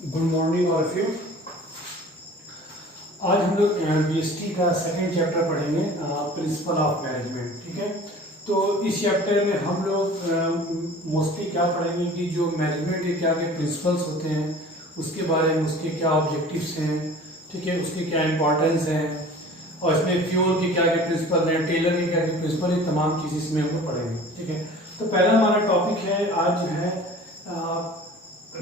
Good morning all of you. आज हम लोग बीएसटी का सेकंड चैप्टर पढ़ेंगे, प्रिंसिपल ऑफ मैनेजमेंट। ठीक है, तो इस चैप्टर में हम लोग मोस्टली क्या पढ़ेंगे कि जो मैनेजमेंट के क्या क्या प्रिंसिपल्स होते हैं, उसके बारे में, उसके क्या ऑब्जेक्टिव्स हैं, ठीक है, उसके क्या इंपॉर्टेंस है, और इसमें फ्यूल के क्या क्या प्रिंसिपल हैं, टेलर के क्या क्या प्रिंसिपल, ये तमाम चीज़ इसमें हम लोग पढ़ेंगे। ठीक है, तो पहला हमारा टॉपिक है आज जो है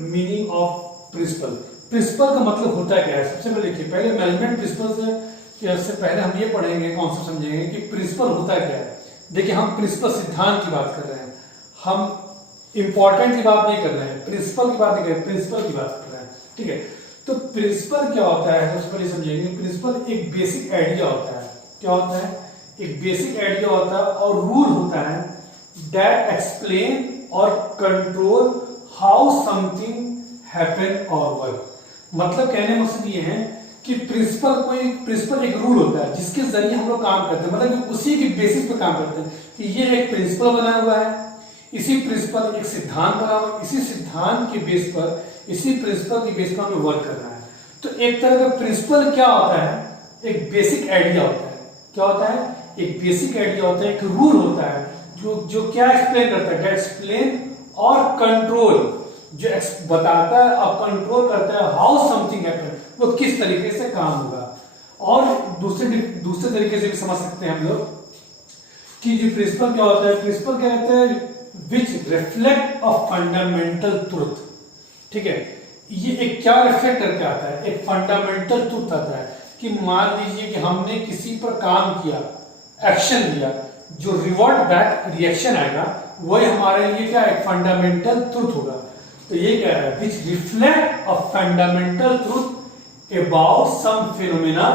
मीनिंग ऑफ प्रिंसिपल। प्रिंसिपल का मतलब होता है क्या है। सबसे पहले देखिए, पहले मैनेजमेंट प्रिंसिपल से पहले हम ये पढ़ेंगे, कॉन्सेप्ट समझेंगे कि प्रिंसिपल होता क्या है। देखिए, हम प्रिंसिपल सिद्धांत की बात कर रहे हैं, हम इंपॉर्टेंट की बात नहीं कर रहे हैं, प्रिंसिपल की बात नहीं कर रहे हैं, प्रिंसिपल की बात कर रहे हैं। ठीक है, तो प्रिंसिपल क्या होता है, सबसे पहले समझेंगे। प्रिंसिपल एक बेसिक आइडिया होता है। क्या होता है? एक बेसिक आइडिया होता है और रूल होता है दैट एक्सप्लेन और कंट्रोल हाउ समथिंग हैपन और वर्क। मतलब कहने मकसद ये है कि प्रिंसिपल एक रूल होता है जिसके जरिए हम लोग काम करते हैं, मतलब उसी की बेसिस पे काम करते हैं कि ये एक प्रिंसिपल बना हुआ है, इसी प्रिंसिपल एक सिद्धांत बना हुआ है, इसी सिद्धांत के बेस पर, इसी प्रिंसिपल के बेस पर हमें वर्क करना है। तो एक तरह का प्रिंसिपल क्या होता है? एक बेसिक आइडिया होता है। क्या होता है? एक बेसिक आइडिया होता है, एक रूल होता है जो क्या एक्सप्लेन करता है, एक्सप्लेन और कंट्रोल, जो बताता है और कंट्रोल करता है हाउ समथिंग हैपन, वो किस तरीके से काम होगा। और दूसरे तरीके से भी समझ सकते हैं हम लोग कि जो प्रिंसिपल क्या होता है, प्रिंसिपल क्या कहते हैं, विच रिफ्लेक्ट अ फंडामेंटल ट्रुथ। ठीक है, ये एक क्या रिफ्लेक्ट करके आता है, एक फंडामेंटल ट्रुथ आता है कि मान लीजिए कि हमने किसी पर काम किया, एक्शन लिया, जो रिवॉर्ड बैक रिएक्शन आएगा वही हमारे लिए क्या है, फंडामेंटल ट्रुथ होगा। तो ये क्या है, which reflect a fundamental truth about some phenomena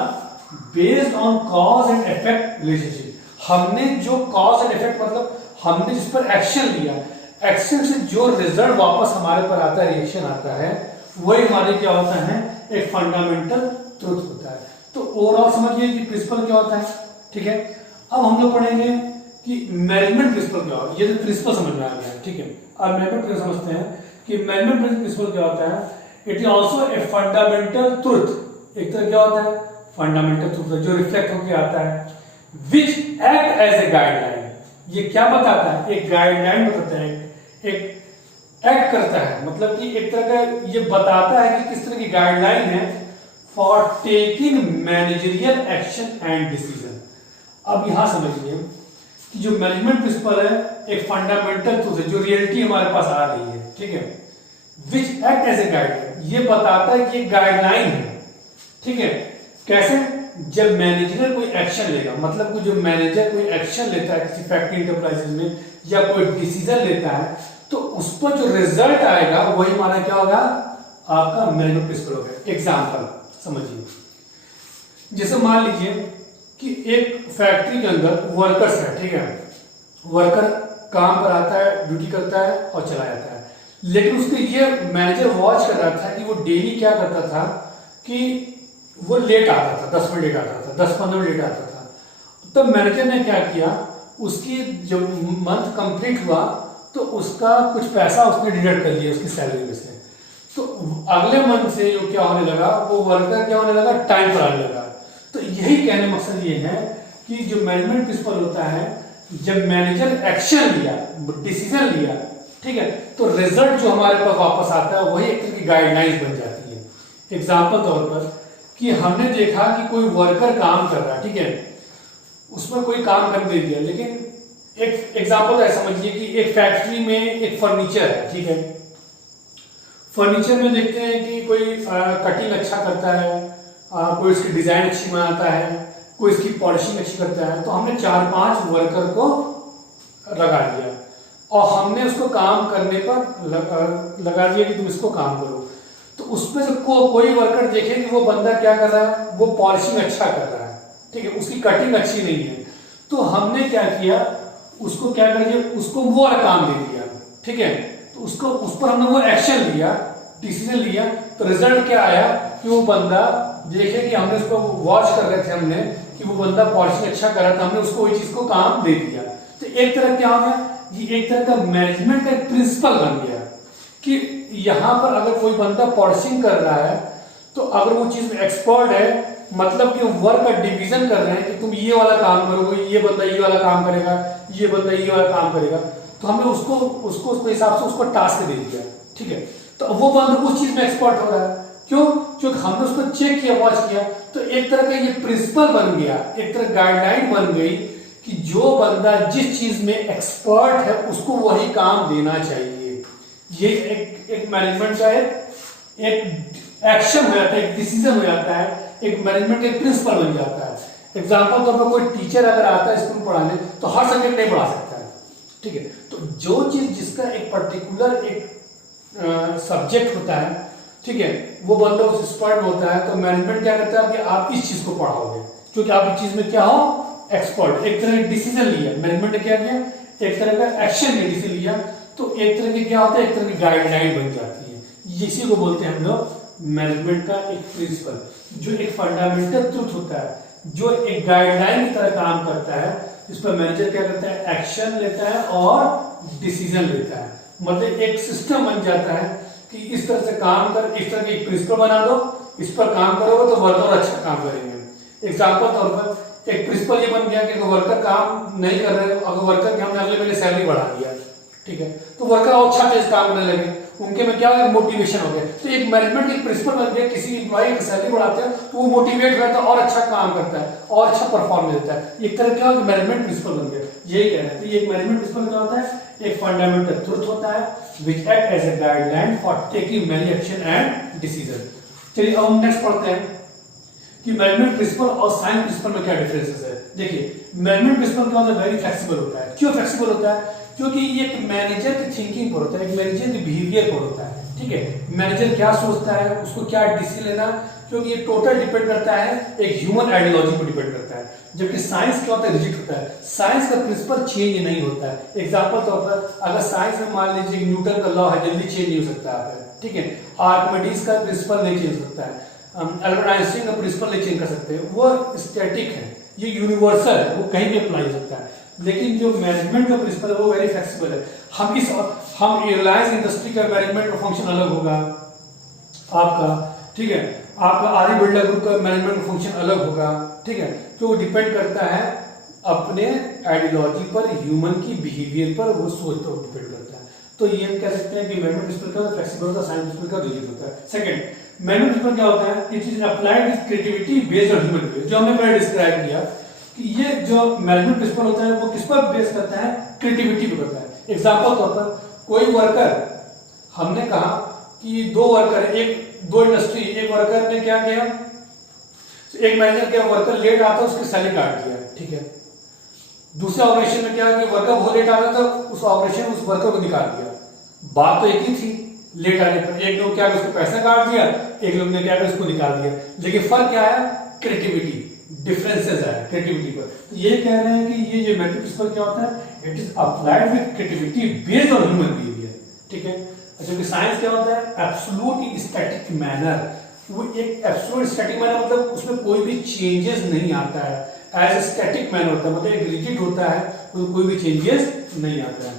based on cause and effect relationship. हमने जो कॉज एंड इफेक्ट, मतलब हमने जिस पर एक्शन लिया, एक्शन से जो रिजल्ट वापस हमारे पर आता है, रिएक्शन आता है, वही हमारे क्या होता है, एक फंडामेंटल ट्रुथ होता है। तो ओवरऑल समझिए कि प्रिंसिपल क्या होता है। ठीक है, अब हम लोग पढ़ेंगे कि मैनेजमेंट प्रिंसिपल क्या होता है। ये तो प्रिंसिपल समझ में आ गया। ठीक है, अब मैनेजमेंट प्रिंसिपल समझते हैं कि मैनेजमेंट प्रिंसिपल क्या होता है। It is also a fundamental truth. एक तरह क्या होता है, फंडामेंटल ट्रुथ जो रिफ्लेक्ट होकर आता है, which act as a guideline. ये क्या बताता है, एक गाइडलाइन बताता है, एक एक्ट करता है, मतलब कि एक तरह का ये बताता है कि किस तरह की गाइडलाइन है for taking managerial action and decision. अब यहां समझिए कि जो मैनेजमेंट प्रिंसिपल है एक फंडामेंटल ट्रुथ है जो रियलिटी हमारे पास आ रही है। ठीक है, which act as a guideline, ये बताता है कि एक गाइडलाइन है। ठीक है, कैसे? जब मैनेजर कोई एक्शन लेगा, मतलब कि जो मैनेजर कोई एक्शन लेता है किसी फैक्ट्री इंटरप्राइजेज में या कोई डिसीजन लेता है, तो उस पर जो रिजल्ट आएगा वही हमारा क्या होगा, आपका मैनेजमेंट प्रिंसिपल होगा। एग्जाम्पल समझिए, जैसे मान लीजिए कि एक फैक्ट्री के अंदर वर्कर्स है। ठीक है, वर्कर काम पर आता है, ड्यूटी करता है और चला जाता है, लेकिन उसके ये मैनेजर वॉच कर रहा था कि वो डेली क्या करता था कि वो लेट आता था, 10 मिनट लेट आता था, 10-15 मिनट लेट आता था। तब मैनेजर ने क्या किया, उसकी जब मंथ कंप्लीट हुआ तो उसका कुछ पैसा उसने डिडक्ट कर दिया उसकी सैलरी में से। तो अगले मंथ से जो क्या होने लगा, वो वर्कर क्या होने लगा, टाइम पर आने लगा। तो यही कहने मकसद ये है कि जो मैनेजमेंट प्रिंसिपल होता है, जब मैनेजर एक्शन लिया, डिसीजन लिया, ठीक है, तो रिजल्ट जो हमारे पास वापस आता है वही एक तरह की गाइडलाइंस बन जाती है। एग्जांपल तौर पर कि हमने देखा कि कोई वर्कर काम कर रहा है, ठीक है, उसमें कोई काम करने दे दिया, लेकिन एक एग्जांपल ऐसा समझिए कि एक फैक्ट्री में एक फर्नीचर है। ठीक है, फर्नीचर में देखते हैं कि कोई कटिंग अच्छा करता है, कोई उसकी डिजाइन अच्छी बनाता है, कोई इसकी पॉलिशिंग अच्छी करता है। तो हमने 4-5 वर्कर को लगा दिया और हमने उसको काम करने पर लगा दिया कि तुम इसको काम करो। तो उसमें से कोई वर्कर देखे कि वो बंदा क्या कर रहा है, वो पॉलिशिंग अच्छा कर रहा है, ठीक है, उसकी कटिंग अच्छी नहीं है, तो हमने क्या किया, उसको क्या कर दिया, उसको वो वाला काम दे दिया। ठीक है, तो उसको उस पर हमने वो एक्शन लिया, डिसीजन लिया, तो रिजल्ट क्या आया कि वो बंदा देखे कि हमने उसको वॉच कर रहे थे हमने कि वो बंदा पॉलिशिंग अच्छा कर रहा था, हमने उसको वही चीज को काम दे दिया। तो एक तरह क्या हो गया, ये एक तरह का मैनेजमेंट का प्रिंसिपल बन गया कि यहाँ पर अगर कोई बंदा पॉलिशिंग कर रहा है तो अगर वो चीज में एक्सपर्ट है, मतलब कि वर्क का डिवीजन कर रहे हैं कि तुम ये वाला काम करोगे, ये बंदा ये वाला काम करेगा, ये बंदा ये वाला काम करेगा, तो हमने उसको उसके हिसाब से उसको टास्क दे दिया, ठीक है। तो वो बंदा उस चीज में एक्सपर्ट हो रहा है, क्यों? क्योंकि हमने उसको चेक किया, वॉच किया, तो एक तरह का ये प्रिंसिपल बन गया, एक तरह गाइडलाइन बन गई कि जो बंदा जिस चीज में एक्सपर्ट है उसको वही काम देना चाहिए। ये एक मैनेजमेंट का एक एक्शन हो जाता है, एक डिसीजन हो जाता है, एक मैनेजमेंट का प्रिंसिपल बन जाता है। एग्जाम्पल तौर पर कोई टीचर अगर आता है स्कूल पढ़ाने तो हर सब्जेक्ट नहीं पढ़ा सकता है, ठीक है। तो जो चीज जिसका एक पर्टिकुलर एक सब्जेक्ट होता है, ठीक है, वो बंदा उस एक्सपर्ट होता है, तो मैनेजमेंट क्या करता है कि आप इस चीज को पढ़ाओगे क्योंकि आप इस चीज में क्या हो, एक्सपर्ट। एक तरह का डिसीजन लिया मैनेजमेंट ने, क्या किया, एक तरह का एक्शन या डिसीजन लिया, तो एक तरह की क्या होता है, एक तरह की गाइडलाइन बन जाती है। इसी को बोलते हैं हम लोग मैनेजमेंट का एक प्रिंसिपल, जो एक फंडामेंटल ट्रुथ होता है, जो एक गाइडलाइन की तरह काम करता है। इस पर मैनेजर क्या करता है, एक्शन लेता है और डिसीजन लेता है। मतलब एक सिस्टम बन जाता है कि इस तरह से काम कर, इस तरह की एक प्रिंसिपल बना दो, इस पर काम करोगे तो वर्कर अच्छा काम करेंगे। एग्जाम्पल तौर पर एक प्रिंसिपल ये बन गया कि वर्कर काम नहीं कर रहे, अगर वर्कर की हमने अगले महीने सैलरी बढ़ा दिया, ठीक है, तो वर्कर और अच्छा तेज काम करने लगे, उनके में क्या हो गया, मोटिवेशन हो गया। तो एक मैनेजमेंट के प्रिंसिपल बन गया, किसी एम्प्लॉय की सैलरी बढ़ाते हैं तो वो मोटिवेट हो जाता है और अच्छा काम करता है और अच्छा परफॉर्म देता है। एक तरह क्या होगा, मैनेजमेंट प्रिंसिपल बन गया। यही कह रहे हैं। तो ये एक मैनेजमेंट प्रिंसिपल क्या होता है, एक फंडामेंटल ट्रुथ होता है which act as a guideline for taking many action and decision. चलिए अब हम नेक्स्ट पढ़ते हैं कि मैनेजमेंट प्रिंसिपल और साइंस प्रिंसिपल में क्या डिफरेंसेस है। देखिए मैनेजमेंट प्रिंसिपल क्या होता है, वेरी फ्लेक्सिबल होता है। क्यों फ्लेक्सिबल होता है? क्योंकि ये एक मैनेजर की थिंकिंग पर होता है, एक मैनेजर के बिहेवियर पर होता है, ठीक है। मैनेजर क्या सोचता है, उसको क्या डिसीजन लेना, क्योंकि ये टोटल डिपेंड करता है एक ह्यूमन आइडियोलॉजी पर डिपेंड करता है। जबकि साइंस क्या होता है, रिजिड होता है। साइंस का प्रिंसिपल चेंज नहीं होता है। एग्जांपल तौर पर अगर साइंस में मान लीजिए न्यूटन का लॉ है, जल्दी चेंज नहीं हो सकता है, ठीक है। आर्किमिडीज का प्रिंसिपल नहीं चेंज हो सकता है, अल्बर्ट आइंस्टाइन का प्रिंसिपल नहीं चेंज कर सकते, वो स्टैटिक है, ये यूनिवर्सल है, वो कहीं भी अप्लाई हो सकता है। लेकिन जो मैनेजमेंट का प्रिंसिपल है वो वेरी फ्लेक्सिबल है। हम रिलायंस इंडस्ट्री का मैनेजमेंट का फंक्शन अलग होगा आपका, ठीक है, आपका आदि बिरला ग्रुप का मैनेजमेंट का फंक्शन अलग होगा, ठीक है। तो वो डिपेंड करता है अपने आइडियोलॉजी पर, ह्यूमन की बिहेवियर पर, वो सोच पर डिपेंड करता है। तो ये हम कह सकते हैं कि मैनेजमेंट प्रिंसिपल का फ्लेक्सिबल होता है, साइंस प्रिंसिपल का रिजिड होता है। सेकंड, मैनेजमेंट प्रिंसिपल क्या होता है, it is applied with creativity based on human behaviour. जो हमने पहले डिस्क्राइब किया कि ये जो मैनेजमेंट प्रिंसिपल होता है वो किस पर बेस करता है, क्रिएटिविटी पर करता है। एग्जांपल तौर पर कोई वर्कर, हमने कहा कि दो वर्कर, दो इंडस्ट्री, एक वर्कर ने क्या किया, एक मैनेजर क्या, वर्कर लेट आता उसकी सैलरी काट दिया, ठीक है। दूसरे ऑपरेशन में क्या कि वर्कर बहुत लेट आता था, उस ऑपरेशन उस वर्कर को निकाल दिया। बात तो एक ही थी, लेट आने पर एक लोग क्या उसको पैसा काट दिया, एक लोग ने क्या उसको निकाल दिया, लेकिन फर्क क्या है, क्रिएटिविटी, डिफरेंसेस है क्रिएटिविटी पर। तो ये कह रहे हैं कि ये जो मैनेजमेंट प्रिंसिपल क्या होता है, it is applied with creativity based on human behaviour, ठीक है। जबकि साइंस क्या होता है, एब्सोल्यूट स्टैटिक मैनर। वो एक एब्सोल्यूट स्टैटिक मैनर मतलब उसमें कोई भी चेंजेस नहीं आता है, एज स्टैटिक मैनर होता है, मतलब एक रिजिड होता है, कोई भी चेंजेस नहीं आता है।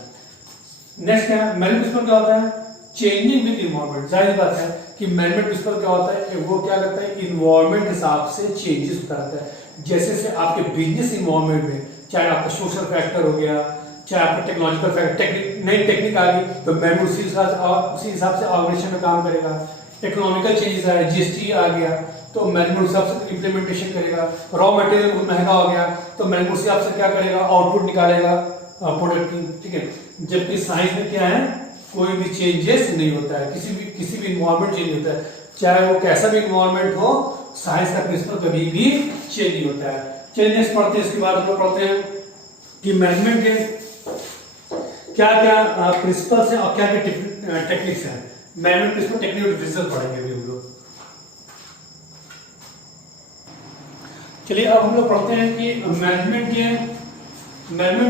नेक्स्ट क्या है, मैनेजमेंट प्रिंसिपल क्या होता है, चेंजिंग विद इन्वायरमेंट। जाहिर बात है कि मैनेजमेंट प्रिंसिपल क्या होता है, वो क्या करता है, इन्वायरमेंट के हिसाब से चेंजेस होता रहता है। जैसे आपके बिजनेस इन्वायरमेंट में, चाहे आपका सोशल फैक्टर हो गया, चाहे आपका टेक्नोलॉजिकल फैक्टर, नई टेक्निक आ गई तो मैनेजमेंट उसी हिसाब से ऑर्गेनाइजेशन में काम करेगा। इकोनॉमिकल चेंजेस आए, जीएसटी आ गया तो मैनेजमेंट उस हिसाब से इम्प्लीमेंटेशन करेगा। रॉ मटेरियल महंगा हो गया तो मैनेजमेंट उस हिसाब से क्या करेगा, आउटपुट निकालेगा प्रोडक्ट की, ठीक है। जबकि साइंस में क्या है, कोई भी चेंजेस नहीं होता है, किसी भी इन्वायरमेंट चेंज होता है, चाहे वो कैसा भी इन्वायरमेंट हो, साइंस का प्रिंसिपल कभी भी चेंज नहीं होता है। चलिए नेक्स्ट पढ़ते हैं, इसके बाद हम लोग पढ़ते हैं कि मैनेजमेंट के क्या क्या प्रिंसिपल्स हैं और क्या क्या टेक्निक्स हैं। मैनेजमेंट प्रिंसिपल टेक्निक और डिफरेंसेस पढ़ेंगे अभी हम लोग। चलिए अब हम लोग पढ़ते हैं कि मैनेजमेंट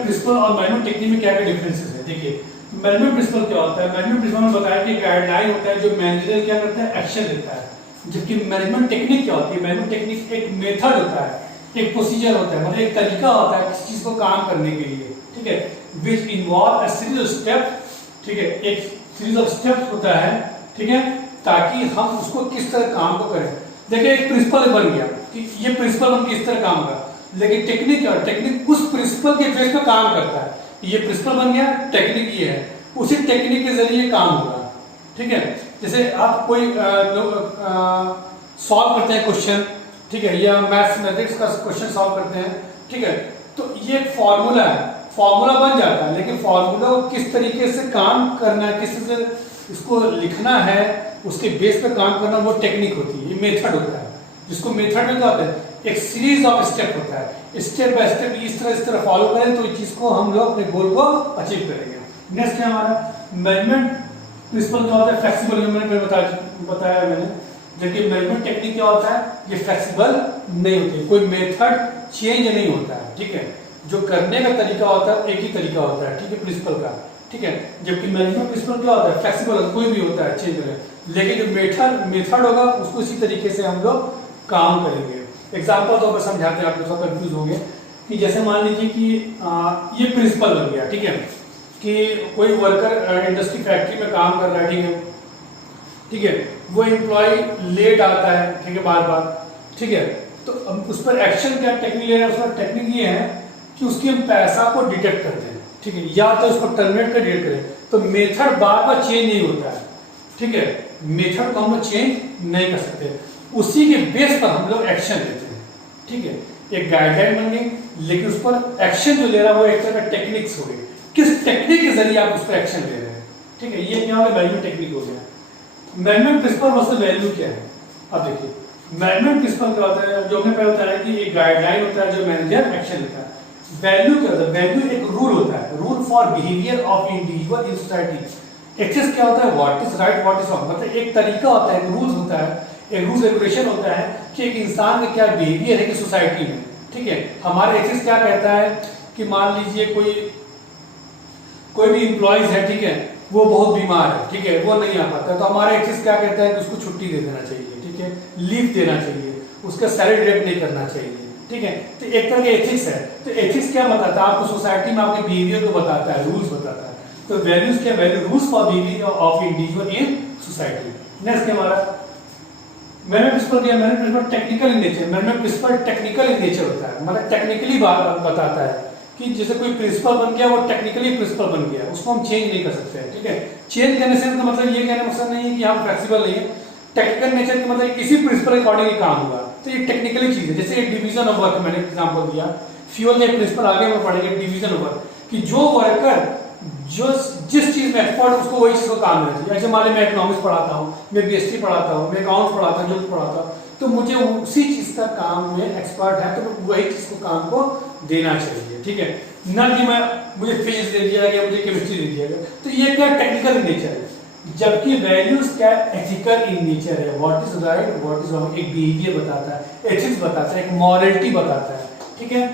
प्रिंसिपल और मैनेजमेंट टेक्निक में क्या क्या डिफरेंसेस है। देखिए मैनेजमेंट प्रिंसिपल क्या होता है, मैनेजमेंट प्रिंसिपल में बताया कि गाइडलाइन होता है, जो मैनेजर क्या करता है, एक्शन लेता है। जबकि मैनेजमेंट टेक्निक क्या होती है, मैनेजमेंट टेक्निक एक मेथड होता है, एक प्रोसीजर होता है, मतलब एक तरीका होता है किसी चीज को काम करने के लिए, ठीक है, which involve a series of step, ठीक है, एक सीरीज ऑफ स्टेप्स होता है, ठीक है, ताकि हम उसको किस तरह काम को करें। देखिए एक प्रिंसिपल बन गया कि ये प्रिंसिपल हम किस तरह काम कर, लेकिन टेक्निक और टेक्निक उस प्रिंसिपल के बेस पे काम करता है। ये प्रिंसिपल बन गया, टेक्निक ये है, उसी टेक्निक के जरिए काम होगा, ठीक है। जैसे आप कोई सॉल्व करते हैं क्वेश्चन, ठीक है, या मैथमेटिक्स का क्वेश्चन सॉल्व करते हैं, ठीक है, तो ये एक फॉर्मूला है, फॉर्मूला बन जाता है, लेकिन फॉर्मूला को किस तरीके से काम करना है, किस तरह से इसको लिखना है, उसके बेस पे काम करना, वो टेक्निक होती है, ये मेथड होता है, जिसको मेथड में क्या होता है, एक सीरीज ऑफ स्टेप होता है, स्टेप बाय स्टेप इस तरह फॉलो करें तो इस चीज को हम लोग अपने गोल को अचीव करेंगे। नेक्स्ट है हमारा मैनेजमेंट प्रिंसिपल क्या होता है, फ्लेक्सिबल, मैंने बताया मैंने। जबकि मैनेजमेंट टेक्निक क्या होता है, ये फ्लेक्सिबल नहीं होती, कोई मेथड चेंज नहीं होता है, ठीक है, जो करने का तरीका होता है एक ही तरीका होता है, ठीक है, प्रिंसिपल का, ठीक है। जबकि मैनेजमेंट प्रिंसिपल क्या होता है, फ्लेक्सिबल, कोई भी होता है चेंज करें, लेकिन जो मेथड होगा उसको इसी तरीके से हम लोग काम करेंगे। एग्जाम्पल तो पर समझाते हैं, आप लोग कंफ्यूज होंगे कि जैसे मान लीजिए कि ये प्रिंसिपल बन गया, ठीक है, कि कोई वर्कर इंडस्ट्री फैक्ट्री में काम कर रहा है, ठीक है, ठीक है, वो एम्प्लॉय लेट आता है, ठीक है, बार बार, ठीक है, तो अब उस पर एक्शन क्या टेक्निक ले रहे हैं, उसका टेक्निक ये है कि उसके हम पैसा को डिटेक्ट करते हैं, ठीक है, या तो उसको टर्मिनेट कर डिटेक्ट करें, तो मेथड बार बार चेंज नहीं होता है, ठीक है, मेथड को हम लोग चेंज नहीं कर सकते, उसी के बेस पर हम लोग एक्शन लेते हैं, ठीक है, एक गाइडलाइन बन गई, लेकिन उस पर एक्शन जो ले रहा है वो एक तरह का टेक्निक्स हो गई, किस टेक्निक के जरिए आप उस पर एक्शन ले रहे हैं, ठीक है, ये क्या हो गया, मैनेजमेंट टेक्निक हो गया। मैनेजमेंट प्रिंसिपल वर्सेस वैल्यू क्या है, अब देखिए मैनेजमेंट प्रिंसिपल क्या होता है, जो हमने पहले बताया कि एक गाइडलाइन होता है जो मैनेजर एक्शन लेता है। वैल्यू क्या होता है, वैल्यू एक रूल होता है, rule for behaviour of individual in society. Ethics क्या होता है, what is right what is wrong, मतलब एक तरीका होता है, एक रूल्स होता है, एक रूल्स रेगुलेशन होता है कि एक इंसान का क्या बिहेवियर है कि सोसाइटी में, ठीक है। हमारे एक्सेस क्या कहता है कि मान लीजिए कोई भी इंप्लॉइज है, ठीक है, वो बहुत बीमार है, ठीक है, वो नहीं आ पाता, तो हमारे एक्सेस क्या कहता है कि उसको छुट्टी दे देना चाहिए, ठीक है, लीव देना चाहिए, उसका सैलरी डिडक्ट नहीं करना चाहिए, ठीक है। तो एक तरह का एथिक्स है, तो एथिक्स क्या बताता है आपको, सोसाइटी में आपके बिहेवियर को बताता है, रूल्स बताता है। तो वैल्यूज क्या, value rules for behaviour of individual in society. Next क्या हमारा मैनेजमेंट प्रिंसिपल क्या, management principle technical in nature, management principle technical in nature होता है, मतलब टेक्निकली बात बताता है कि जैसे कोई प्रिंसिपल बन गया, वो टेक्निकली प्रिंसिपल बन गया, उसको हम चेंज नहीं कर सकते हैं, ठीक है। चेंज करने से तो मतलब ये कहने मकसद नहीं है कि हम फ्लेक्सिबल नहीं है, टेक्निकल नेचर का मतलब इसी प्रिंसिपल के अकॉर्डिंग काम होगा, तो ये टेक्निकली चीज है। जैसे एक डिवीजन ऑफ वर्क, मैंने एग्जांपल दिया, फ्यूल के प्रिंसिपल आगे में पढ़ेंगे, डिवीजन ऑफ वर्क, कि जो वर्कर जो जिस चीज में एक्सपर्ट उसको वही चीज को काम देना चाहिए। ऐसे मान लीजिए मैं इकोनॉमिक्स पढ़ाता हूँ, मैं बीएसटी पढ़ाता हूँ, मैं अकाउंट्स पढ़ाता हूँ, जो पढ़ाता हूँ, तो मुझे उसी चीज का काम में एक्सपर्ट है, तो वही चीज को काम को देना चाहिए, ठीक है, ना कि मुझे फिजिक्स दे दिया गया, मुझे केमिस्ट्री दे दिया गया। तो ये क्या टेक्निकल इन नेचर है, जबकि वैल्यूज क्या एथिकल इन नेचर है, what is right what is wrong, एक बिहेवियर बताता है, एथिक्स बताता है, एक मॉरलिटी बताता है, ठीक है।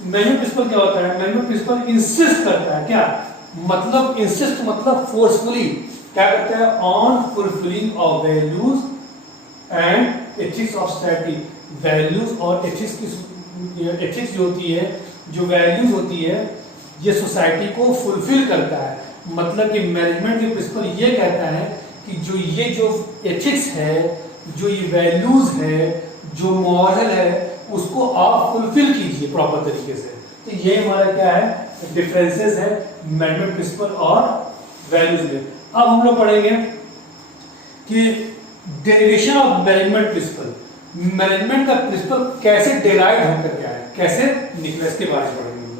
मैनेजमेंट प्रिंसिपल क्या होता है, मैनेजमेंट प्रिंसिपल इंसिस्ट करता है, क्या मतलब इंसिस्ट मतलब फोर्सफुली, क्या करता है, on fulfilling of values and ethics of society. Values और एथिक्स की, एथिक्स जो होती है, जो वैल्यूज होती है, ये सोसाइटी को फुलफिल करता है। मतलब कि मैनेजमेंट के प्रिंसिपल ये कहता है कि जो एथिक्स है, जो ये वैल्यूज है, जो मॉरल है, उसको आप फुलफिल कीजिए प्रॉपर तरीके से। तो ये हमारा क्या है, डिफरेंसेस है मैनेजमेंट प्रिंसिपल और वैल्यूज में। अब हम लोग पढ़ेंगे कि derivation of management principle, management का प्रिंसिपल कैसे डेराइव होकर के आया, कैसे निकला, इसके बारे में पढ़ेंगे।